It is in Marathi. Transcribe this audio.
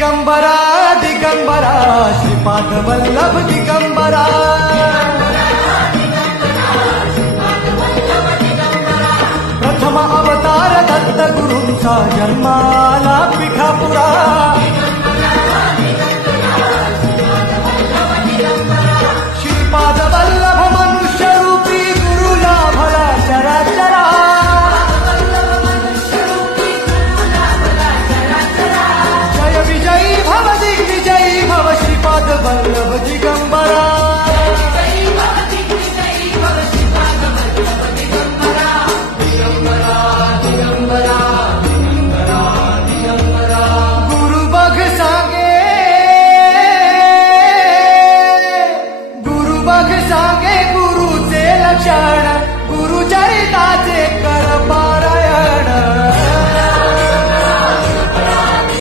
दिगंबरा दिगंबरा श्रीपाद वल्लभ दिगंबरा प्रथम अवतार दत्त गुरूंचा जन्माला पिठापुरा श्रीपाद वल्लभ मनुष्य रूपी गुरुला भला चराचरा जय विजयी भव दिग्विजयी भव श्रीपाद वल्लभ दिगंबरा गुरुचे लक्षण